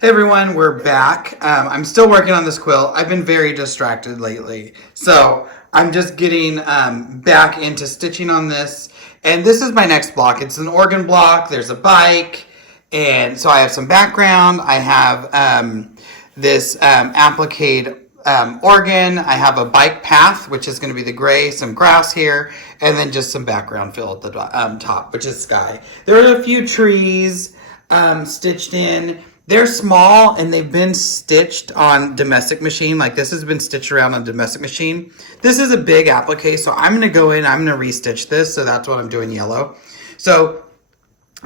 Hey everyone, we're back. I'm still working on this quilt. I've been very distracted lately. So I'm just getting back into stitching on this. And this is my next block. It's an organ block. There's a bike. And so I have some background. I have this appliqué organ. I have a bike path, which is going to be the gray, some grass here, and then just some background fill at the top, which is sky. There are a few trees stitched in. They're small and they've been stitched on domestic machine. Like this has been stitched around on domestic machine. This is a big applique, so I'm gonna go in, I'm gonna restitch this, so that's what I'm doing yellow. So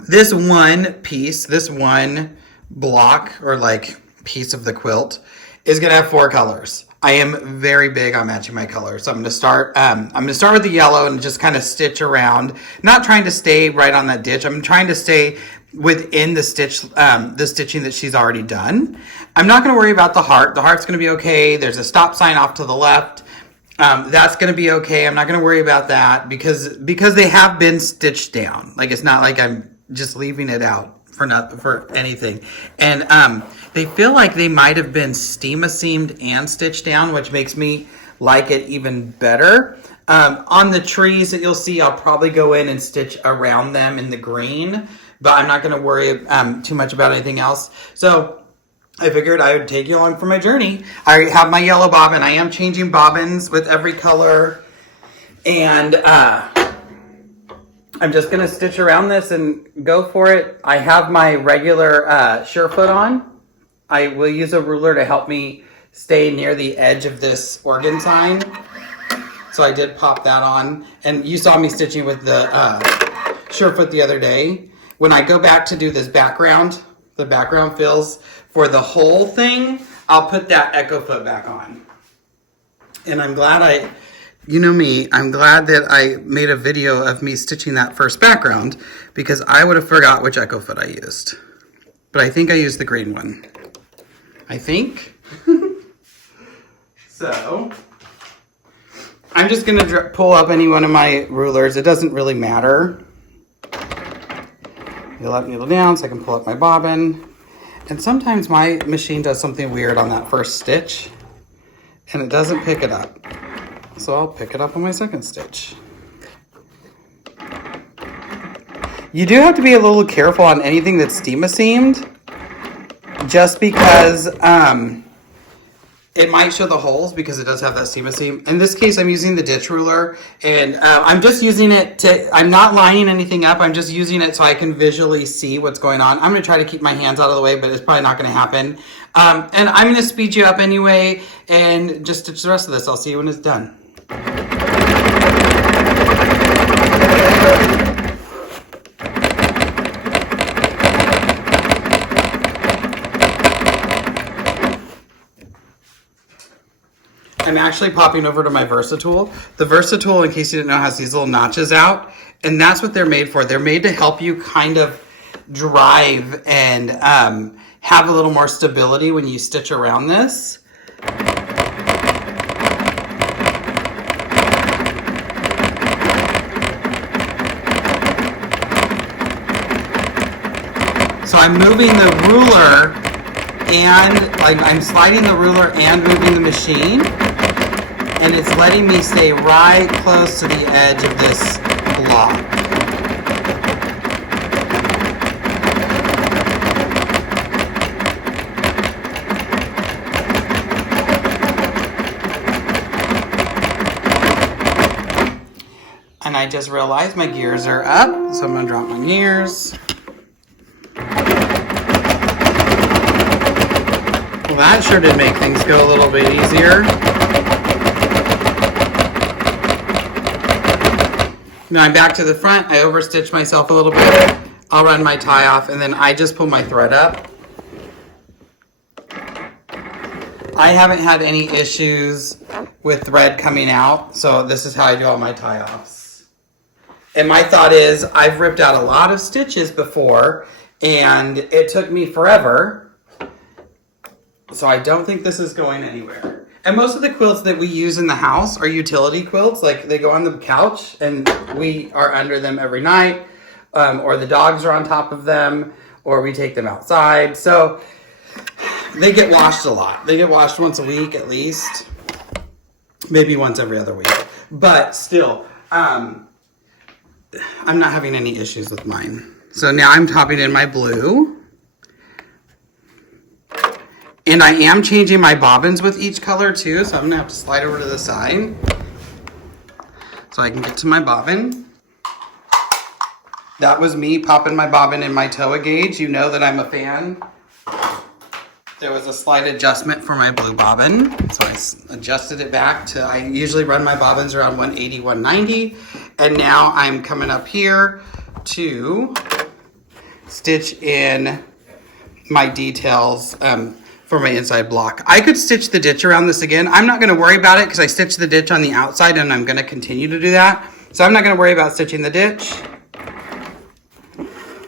this one piece, this one block or like piece of the quilt is gonna have 4 colors. I am very big on matching my colors. So I'm gonna start with the yellow and just kind of stitch around, not trying to stay right on that ditch. I'm trying to stay within the stitching that she's already done. I'm not going to worry about the heart. The heart's going to be okay. There's a stop sign off to the left. That's going to be okay. I'm not going to worry about that because they have been stitched down. Like it's not like I'm just leaving it out for anything. And they feel like they might have been seamed and stitched down, which makes me like it even better. On the trees that you'll see, I'll probably go in and stitch around them in the green, but I'm not going to worry too much about anything else. So I figured I would take you along for my journey. I have my yellow bobbin. I am changing bobbins with every color. And I'm just going to stitch around this and go for it. I have my regular Surefoot on. I will use a ruler to help me stay near the edge of this organ sign. So I did pop that on. And you saw me stitching with the Surefoot the other day. When I go back to do this background, the background fills for the whole thing, I'll put that Echo Foot back on. And I'm glad you know me, I'm glad that I made a video of me stitching that first background because I would have forgot which Echo Foot I used. But I think I used the green one. I think. So, I'm just going to pull up any one of my rulers. It doesn't really matter. You let needle down so I can pull up my bobbin. And sometimes my machine does something weird on that first stitch and it doesn't pick it up. So I'll pick it up on my second stitch. You do have to be a little careful on anything that's seamed, just because it might show the holes because it does have that seam. In this case, I'm using the ditch ruler, and I'm just using it I'm not lining anything up. I'm just using it so I can visually see what's going on. I'm going to try to keep my hands out of the way, but it's probably not going to happen. And I'm going to speed you up anyway and just stitch the rest of this. I'll see you when it's done. I'm actually popping over to my Versatool. The Versatool, in case you didn't know, has these little notches out, and that's what they're made for. They're made to help you kind of drive and have a little more stability when you stitch around this. So I'm moving the ruler and I'm sliding the ruler and moving the machine. And it's letting me stay right close to the edge of this block. And I just realized my gears are up, so I'm gonna drop my gears. Well, that sure did make things go a little bit easier. Now I'm back to the front. I overstitched myself a little bit. I'll run my tie off and then I just pull my thread up. I haven't had any issues with thread coming out, so this is how I do all my tie offs. And my thought is, I've ripped out a lot of stitches before and it took me forever. So I don't think this is going anywhere. And most of the quilts that we use in the house are utility quilts. Like they go on the couch and we are under them every night, or the dogs are on top of them, or we take them outside. So they get washed a lot. They get washed once a week at least. Maybe once every other week. But still, I'm not having any issues with mine. So now I'm topping in my blue. And I am changing my bobbins with each color too, so I'm gonna have to slide over to the side so I can get to my bobbin. That was me popping my bobbin in my TOA gauge. You know that I'm a fan. There was a slight adjustment for my blue bobbin, so I adjusted it back to, I usually run my bobbins around 180, 190, and now I'm coming up here to stitch in my details for my inside block. I could stitch the ditch around this again. I'm not gonna worry about it because I stitched the ditch on the outside and I'm gonna continue to do that. So I'm not gonna worry about stitching the ditch.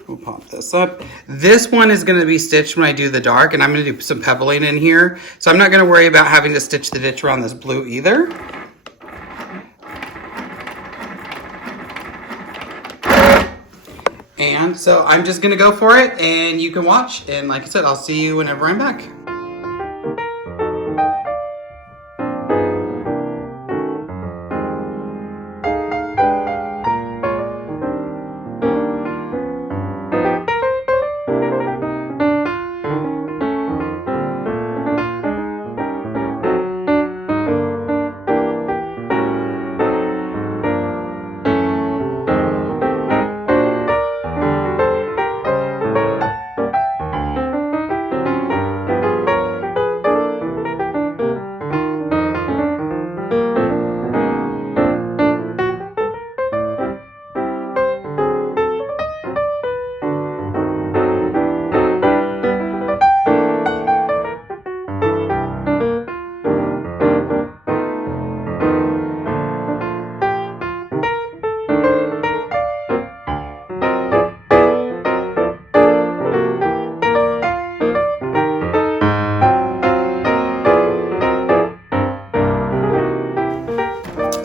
We'll pop this up. This one is gonna be stitched when I do the dark, and I'm gonna do some pebbling in here. So I'm not gonna worry about having to stitch the ditch around this blue either. And so I'm just gonna go for it and you can watch. And like I said, I'll see you whenever I'm back.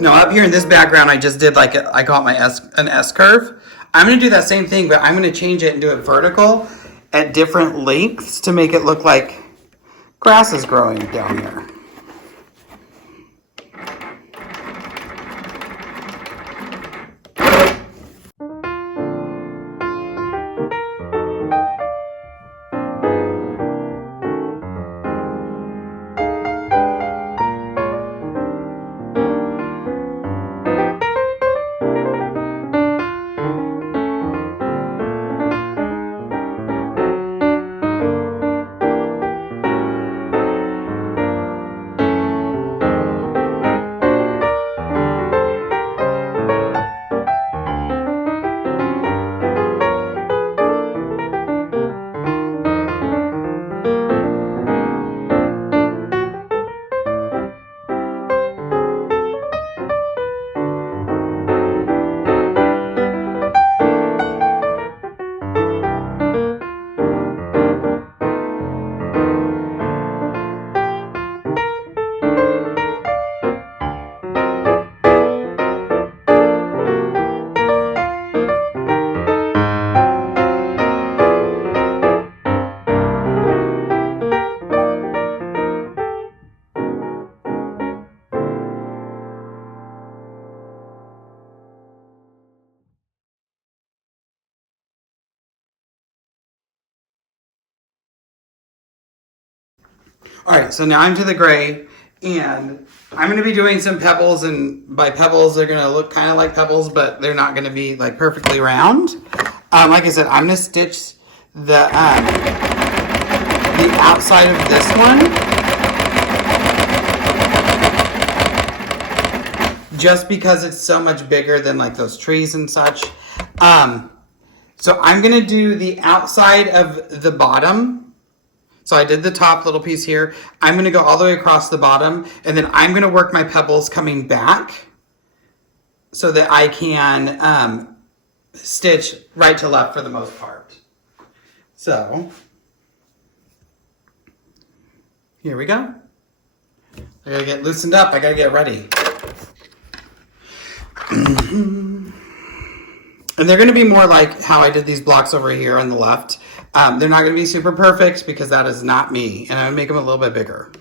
Now up here in this background, I just did like, I call it an S curve. I'm gonna do that same thing, but I'm gonna change it and do it vertical at different lengths to make it look like grass is growing down here. All right, so now I'm to the gray, and I'm going to be doing some pebbles, and by pebbles, they're going to look kind of like pebbles, but they're not going to be like perfectly round. Like I said, I'm going to stitch the outside of this one, just because it's so much bigger than like those trees and such. So I'm going to do the outside of the bottom. So I did the top little piece here. I'm going to go all the way across the bottom, and then I'm going to work my pebbles coming back so that I can stitch right to left for the most part. So here we go. I gotta get loosened up. I gotta get ready. And they're going to be more like how I did these blocks over here on the left. They're not going to be super perfect because that is not me, and I would make them a little bit bigger.